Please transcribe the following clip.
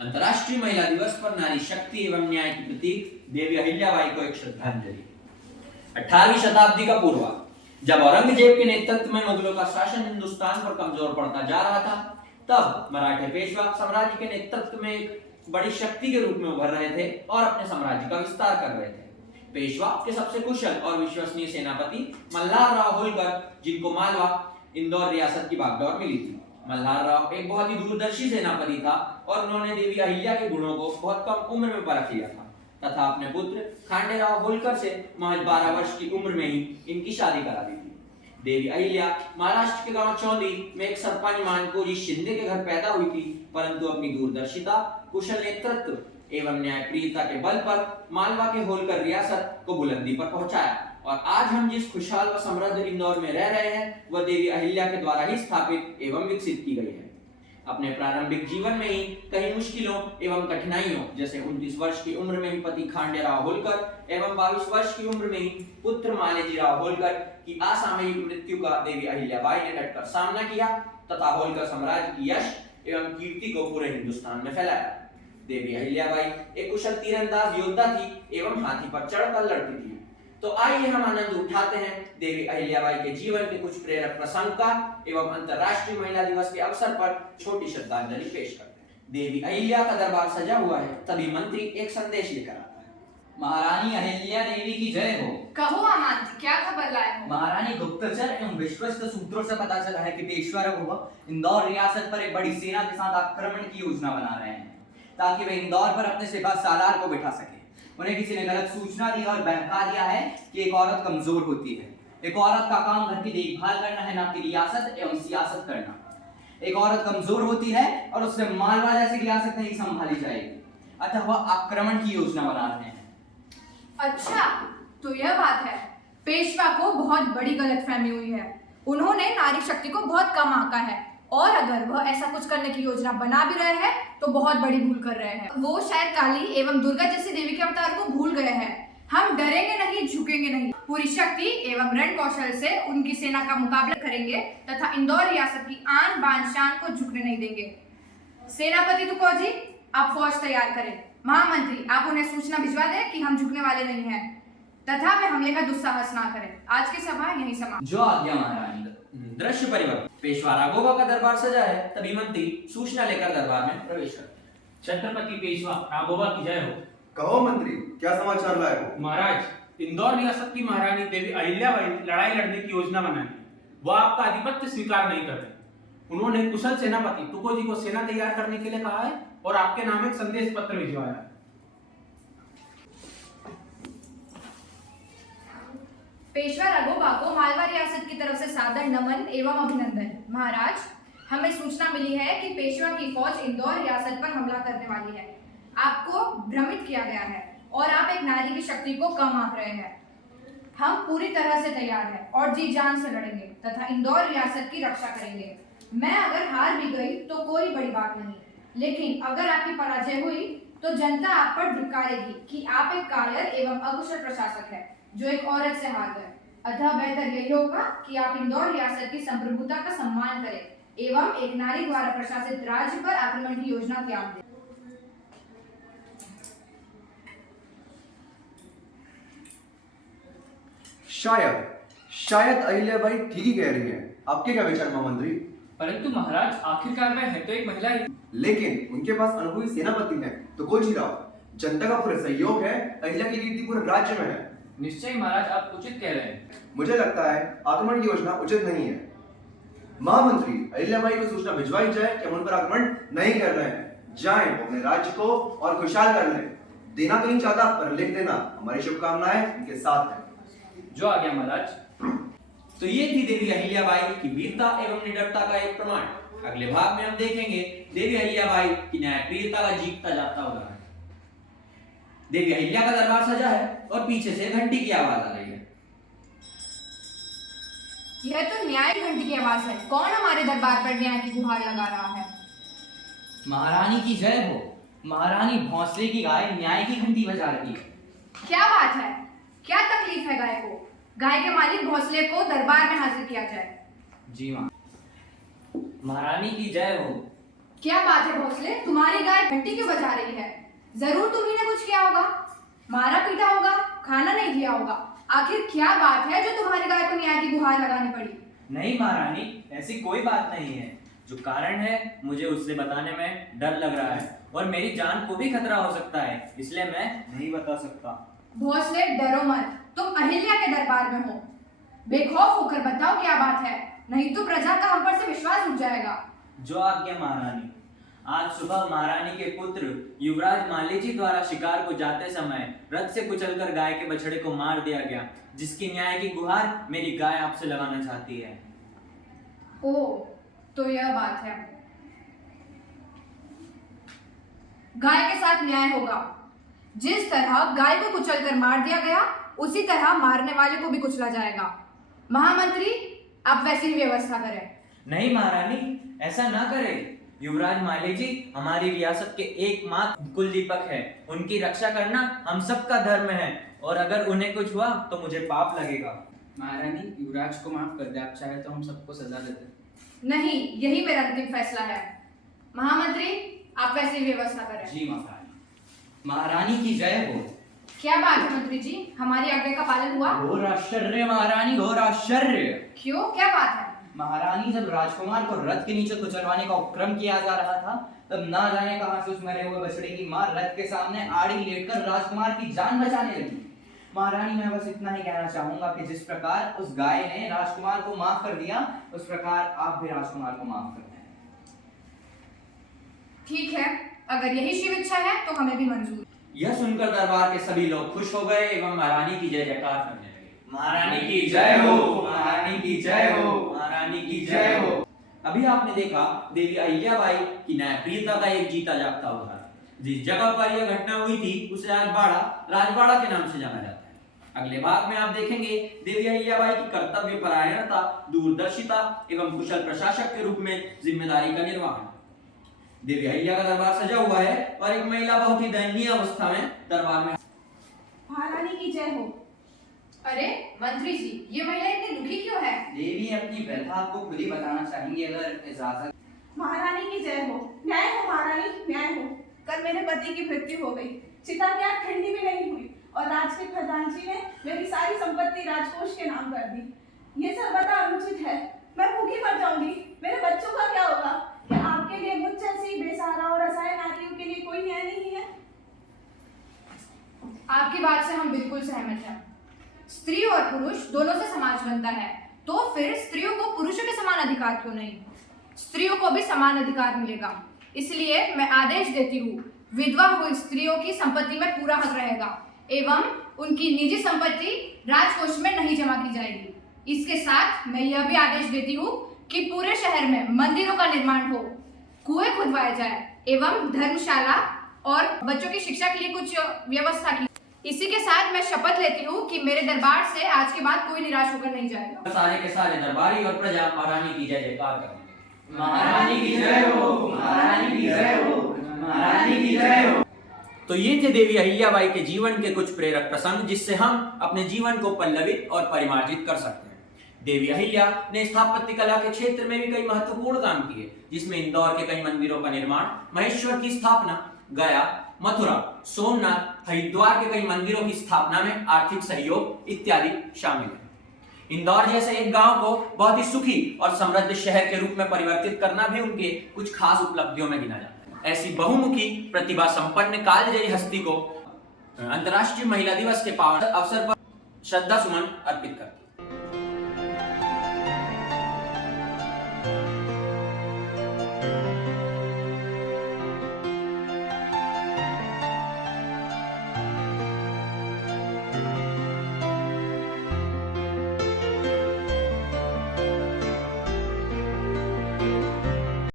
अंतर्राष्ट्रीय महिला दिवस पर नारी शक्ति एवं न्याय की प्रतीक देवी अहिल्याबाई को एक श्रद्धांजलि। 18वीं शताब्दी का पूर्व, जब औरंगजेब के नेतृत्व में मुगलों का शासन हिंदुस्तान पर कमजोर पड़ता जा रहा था, तब मराठे पेशवा साम्राज्य के नेतृत्व में एक बड़ी शक्ति के रूप में उभर रहे थे और अपने साम्राज्य का विस्तार कर रहे थे। पेशवा के सबसे कुशल और विश्वसनीय सेनापति मल्हारराव होलकर, जिनको मालवा इंदौर रियासत की बागडोर मिली थी। मल्हारराव एक बहुत ही दूरदर्शी सेनापति था और उन्होंने देवी अहिल्या के गुणों को बहुत कम उम्र में परख लिया था तथा अपने पुत्र खांडेराव होलकर से महज 12 वर्ष की उम्र में ही इनकी शादी करा दी थी। देवी अहिल्या महाराष्ट्र के गांव चौंदी में एक सरपंच मानकोजी शिंदे के घर पैदा हुई थी, परंतु अपनी दूरदर्शिता, कुशल नेतृत्व एवं न्यायप्रियता के बल पर मालवा के होलकर रियासत को बुलंदी पर पहुंचाया और आज हम जिस खुशहाल व समृद्ध इंदौर में रह रहे हैं, वह देवी अहिल्या के द्वारा ही स्थापित एवं विकसित की गई है। अपने प्रारंभिक जीवन में ही कई मुश्किलों एवं कठिनाइयों, जैसे 29 वर्ष की उम्र में ही पति खांडेराव होलकर एवं 22 वर्ष की उम्र में ही पुत्र मालेजीराव होलकर की असामयिक मृत्यु का देवी अहिल्याबाई ने डटकर सामना किया तथा होलकर साम्राज्य की यश एवं कीर्ति को पूरे हिंदुस्तान में फैलाया। देवी अहिल्याबाई एक कुशल तीरंदाज योद्धा थी एवं हाथी पर चढ़कर लड़ती थी। तो आइए हम आनंद उठाते हैं देवी अहिल्याबाई के जीवन के कुछ प्रेरक प्रसंग का एवं अंतर्राष्ट्रीय महिला दिवस के अवसर पर छोटी श्रद्धांजलि पेश करते हैं। देवी अहिल्या का दरबार सजा हुआ है, तभी मंत्री एक संदेश लेकर आता है। महारानी अहिल्या देवी की जय हो। कहो आमंत्री, क्या खबर लाए हो? महारानी, गुप्तचर एवं विश्वस्त सूत्रों से पता चला है कि पेशवा रघुवर इंदौर रियासत पर एक बड़ी सेना के साथ आक्रमण की योजना बना रहे हैं ताकि वे इंदौर पर अपने सिपह सालार को बिठा सके। उन्हें किसी ने गलत सूचना दी और बहका दिया है कि एक औरत कमजोर होती है। एक औरत का काम घर की देखभाल करना है, ना कि रियासत एवं सियासत करना। एक औरत कमजोर होती है और उससे मालवा जैसी रियासत नहीं संभाली जाएगी, अतः वह आक्रमण की योजना बना रहे हैं। अच्छा, तो यह बात है। पेशवा को बहुत बड़ी गलतफहमी हुई है। उन्होंने नारी शक्ति को बहुत कम आंका है और अगर वह ऐसा कुछ करने की योजना बना भी रहे हैं तो बहुत बड़ी भूल कर रहे हैं। वो शायद काली एवं दुर्गा जैसी देवी के अवतार को भूल गए हैं। हम डरेंगे नहीं, झुकेंगे नहीं, पूरी शक्ति एवं रण कौशल से उनकी सेना का मुकाबला करेंगे तथा इंदौर रियासत की आन बान शान को झुकने नहीं देंगे। सेनापति तुकोजी, आप फौज तैयार करें। महामंत्री, आप उन्हें सूचना भिजवा दें कि हम झुकने वाले नहीं हैं तथा वे हमले का दुस्साहस ना करें। आज की सभा यहीं समाप्त। जो आज्ञा महारानी। दृश्य परिवर्तन। पेशवा राघोबा का दरबार सजा है, तभी मंत्री सूचना लेकर दरबार में प्रवेश करते हैं। छत्रपति पेशवा राघोबा की जय हो। कहो मंत्री, क्या समाचार लाए हो? महाराज, इंदौर रियासत की महारानी देवी अहिल्याबाई लड़ाई लड़ने की योजना बनाई है। वह आपका आधिपत्य स्वीकार नहीं कर रहे। उन्होंने कुशल सेनापति तुकोजी को सेना तैयार करने के लिए कहा है और आपके नाम एक संदेश पत्र भिजवाया है। पेशवा राघोबा को मालवा रियासत की तरफ से सादर नमन एवं अभिनंदन। महाराज, हमें सूचना मिली है कि पेशवा की फौज इंदौर रियासत पर हमला करने वाली है। आपको भ्रमित किया गया है और आप एक नारी की शक्ति को कम आंक रहे हैं। हम पूरी तरह से तैयार हैं और जी जान से लड़ेंगे तथा इंदौर रियासत की रक्षा करेंगे। मैं अगर हार भी गई तो कोई बड़ी बात नहीं, लेकिन अगर आपकी पराजय हुई तो जनता आप पर धिक्कारेगी कि आप एक कायर एवं अकुशल प्रशासक है जो एक औरत से हार गए। अतः बेहतर यही होगा कि आप इंदौर रियासत की संप्रभुता का सम्मान करें एवं एक नारी द्वारा प्रशासित राज्य पर आक्रमण की योजना त्याग दें। शायद अहिल्याबाई ठीक ही कह रही हैं। आपके क्या विचार महामंत्री? परंतु महाराज, आखिरकार वह है तो एक महिला ही। लेकिन उनके पास अनुभवी सेनापति है तुकोजी राव। जनता का पूरा सहयोग है। अहिल्या की कीर्ति पूरे राज्य में है। निश्चय महाराज, आप उचित कह रहे हैं। मुझे लगता है आक्रमण की योजना उचित नहीं है। महामंत्री, अहिल्याबाई को सूचना भिजवाई जाए कि हम उन पर आक्रमण नहीं कर रहे हैं। जाएं, वो अपने राज्य को और खुशहाल कर लें। देना तो नहीं चाहता, पर लिख देना। हमारी शुभकामनाएं उनके साथ हैं। जो आ गया महाराज। तो ये थी देवी अहिल्याबाई की वीरता एवं निडरता का एक प्रमाण। अगले भाग में हम देखेंगे देवी अहिल्याबाई की न्यायप्रियता का जीतता जाता उदाहरण। देवी अहिल्या का दरबार सजा है और पीछे से घंटी की आवाज आ रही है। यह तो न्याय घंटी की आवाज है। कौन हमारे दरबार पर न्याय की गुहार लगा रहा है? महारानी की जय हो। महारानी भौंसले की गाय न्याय की घंटी बजा रही है। क्या बात है? क्या तकलीफ है गाय को? गाय के मालिक भोसले को दरबार में हाजिर किया जाए। जी मां। महारानी की जय हो। क्या बात है भोसले, तुम्हारी गाय घंटी क्यों बजा रही है? जरूर तुम्ही ने कुछ किया होगा, मारा पीटा होगा, खाना नहीं दिया होगा। आखिर क्या बात है जो तुम्हारी गाय को न्याय की गुहार लगानी पड़ी? नहीं महारानी, ऐसी कोई बात नहीं है। जो कारण है मुझे उससे बताने में डर लग रहा है और मेरी जान को भी खतरा हो सकता है, इसलिए मैं नहीं बता सकता। भोसले, डरो मत, तुम अहिल्या के दरबार में हो। बेखौफ होकर बताओ क्या बात है, नहीं तो प्रजा का हम पर से विश्वास उठ जाएगा। जो आज्ञा महारानी। आज सुबह महारानी के पुत्र युवराज माली जी द्वारा शिकार को जाते समय रथ से कुचलकर गाय के बछड़े को मार दिया गया, जिसकी न्याय की गुहार मेरी गाय आपसे लगाना चाहती है। ओ, तो यह बात है। गाय के साथ न्याय होगा। जिस तरह गाय को कुचलकर मार दिया गया, उसी तरह मारने वाले को भी कुचला जाएगा। महामंत्री, आप वैसी ही व्यवस्था करें। नहीं महारानी, ऐसा ना करें। युवराज माली जी हमारी रियासत के एकमात्र कुल दीपक है। उनकी रक्षा करना हम सबका धर्म है और अगर उन्हें कुछ हुआ तो मुझे पाप लगेगा। महारानी, युवराज को माफ कर दे, आप चाहे तो हम सबको सजा देते। नहीं, यही मेरा अंतिम फैसला है। महामंत्री, आप वैसी ही व्यवस्था करें। जी महारानी। महारानी की जय हो। क्या बात है मंत्री जी, हमारी आज्ञा का पालन हुआ? घोर आश्चर्य महारानी, घोर आश्चर्य। क्यों, क्या बात है? महारानी, जब राजकुमार को रथ के नीचे कुचलवाने का उपक्रम किया जा रहा था, तब ना जाने कहां से उस मरे हुए बछड़े की मां रथ के सामने आड़ी लेटकर राजकुमार की जान बचाने लगी। महारानी, मैं बस इतना ही कहना चाहूंगा कि जिस प्रकार उस गाय ने राजकुमार को माफ कर दिया, उस प्रकार आप भी राजकुमार को माफ कर दें। ठीक है, अगर यही शिव इच्छा है तो हमें भी मंजूर। यह सुनकर दरबार के सभी लोग खुश हो गए एवं महारानी की जय जयकार करने लगे। महारानी की जय हो, महारानी की जय हो, महारानी की जय हो। अभी आपने देखा देवी अहिल्याबाई की न्यायप्रियता का एक जीता जागता उदाहरण। जिस जगह पर यह घटना हुई थी उसे आज राजबाड़ा के नाम से जाना जाता है। अगले भाग में आप देखेंगे देवी अहिल्याबाई की कर्तव्य परायणता, दूरदर्शिता एवं कुशल प्रशासक के रूप में जिम्मेदारी का निर्वहन। देवी अहिल्या का दरबार सजा हुआ है और एक महिला बहुत ही दयनीय अवस्था में दरबार में। महारानी की जय हो। अरे मंत्री जी, ये महिला इतनी दुखी क्यों है? देवी अपनी व्यथा आपको खुद ही बताना चाहेंगी अगर इजाजत। महारानी की जय हो। न्याय हो महारानी, न्याय हो। कल मेरे पति की मृत्यु हो गई, चिता की आग ठंडी भी नहीं हुई और राज के खजांची ने मेरी सारी संपत्ति राजकोष के नाम कर दी। ये सर्वथा अनुचित है। मैं भूखी मर जाऊंगी, मेरे बच्चों का क्या होगा? क्या आपके लिए मुझ जैसी बेसहारा और असहाय नारियों के लिए कोई न्याय नहीं है? आपकी बात से हम बिल्कुल सहमत हैं। स्त्री और पुरुष दोनों से समाज बनता है, तो फिर स्त्रियों को पुरुषों के समान अधिकार क्यों नहीं? स्त्रियों को भी समान अधिकार मिलेगा। इसलिए मैं आदेश देती हूँ, विधवा हुई स्त्रियों की संपत्ति में पूरा हक रहेगा एवं उनकी निजी संपत्ति राजकोष में नहीं जमा की जाएगी। इसके साथ मैं यह भी आदेश देती हूँ कि पूरे शहर में मंदिरों का निर्माण हो, कुएं खुदवाए जाए एवं धर्मशाला और बच्चों की शिक्षा के लिए कुछ व्यवस्था की। इसी के साथ मैं शपथ लेती हूँ कि मेरे दरबार से आज के बाद कोई निराश होकर नहीं जाएगा। सारे के सारे दरबारी और प्रजा महारानी की जय जयकार करेंगे। महारानी की जय हो, महारानी की जय हो, महारानी की जय हो। तो ये थे देवी अहिल्याबाई के जीवन के कुछ प्रेरक प्रसंग, जिससे हम अपने जीवन को पल्लवित और परिमार्जित कर सकते हैं। देवी अहिल्या ने स्थापत्य कला के क्षेत्र में भी कई महत्वपूर्ण काम किए, जिसमें इंदौर के कई मंदिरों का निर्माण, महेश्वर की स्थापना, गया, मथुरा, सोमनाथ, हरिद्वार के कई मंदिरों की स्थापना में आर्थिक सहयोग इत्यादि शामिल है। इंदौर जैसे एक गांव को बहुत ही सुखी और समृद्ध शहर के रूप में परिवर्तित करना भी उनके कुछ खास उपलब्धियों में गिना जाता है। ऐसी बहुमुखी प्रतिभा संपन्न कालजयी हस्ती को अंतर्राष्ट्रीय महिला दिवस के पावन अवसर पर श्रद्धा सुमन अर्पित करते हैं।